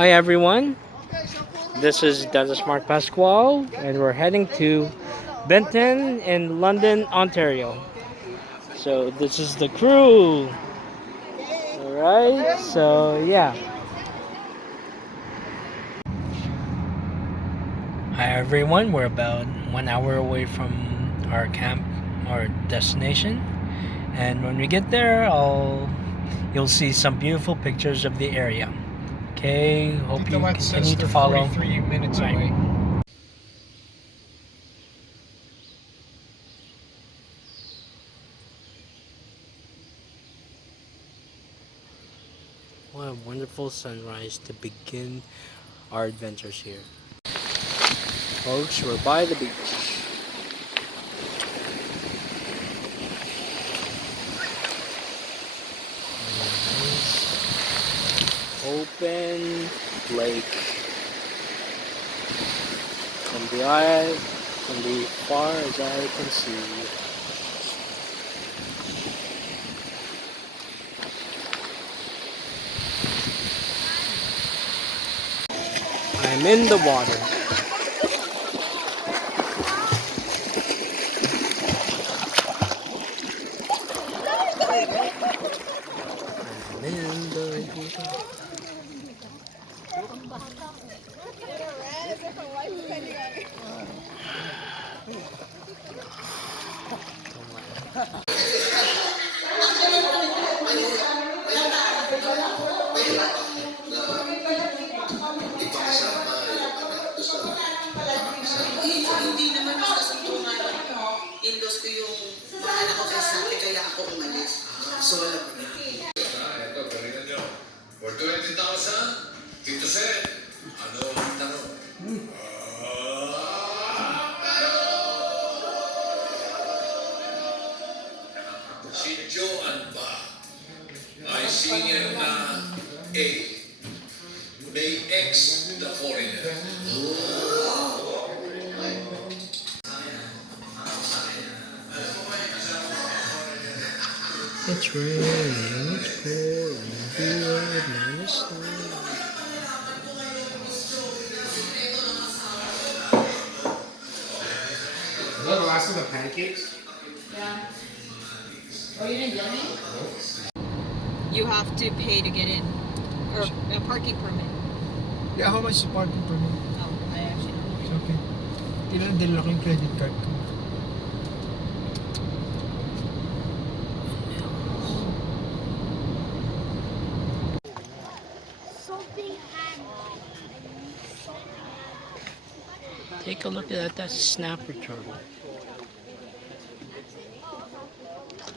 Hi everyone, this is Dennis Mark Pasquale, and we're heading to Benton in London, Ontario. So this is the crew. Alright, so yeah. Hi everyone, we're about 1 hour away from our camp, our destination. And when we get there, you'll see some beautiful pictures of the area. Okay, hope you continue to follow. 43 minutes Right. away. What a wonderful sunrise to begin our adventures here. Folks, we're by the beach. Nice open lake. From the eye, from the far as I can see. I'm in the water. I'm in the water. Hindi naman magkasuntungan ng in-laws ko yung bahala ko kay Sati, kaya ako umalis. So, alam ko na. Ito, galingan nyo. For 20,000, Tito Sen, ano ang tanong? Si Joan ba ay senior na A, may ex the foreigner? It's raining, it's pouring, good man is Is that the last of the pancakes? Yeah. Oh, you didn't get any? You have to pay to get in. Or a parking permit. Yeah, how much is the parking permit? Oh, I actually don't It's okay. Tinadala ko yung credit card ko. Take a look at that. That's a snapper turtle.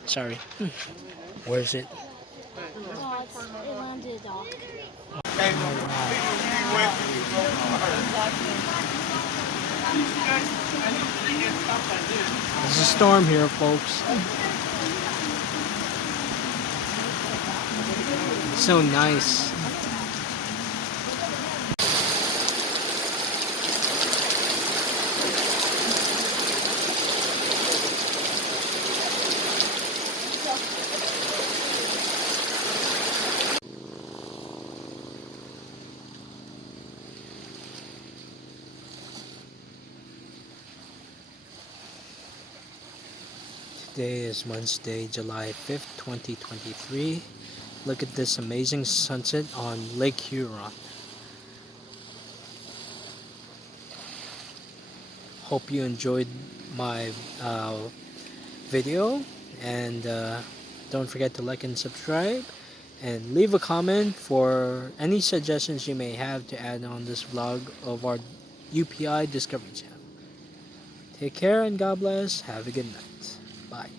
Sorry. Where is it? It landed off. There's a storm here, folks. It's so nice. Today is Wednesday, July 5th, 2023. Look at this amazing sunset on Lake Huron. Hope you enjoyed my video, and don't forget to like and subscribe, and leave a comment for any suggestions you may have to add on this vlog of our UPI Discovery channel. Take care and God bless. Have a good night. Bye.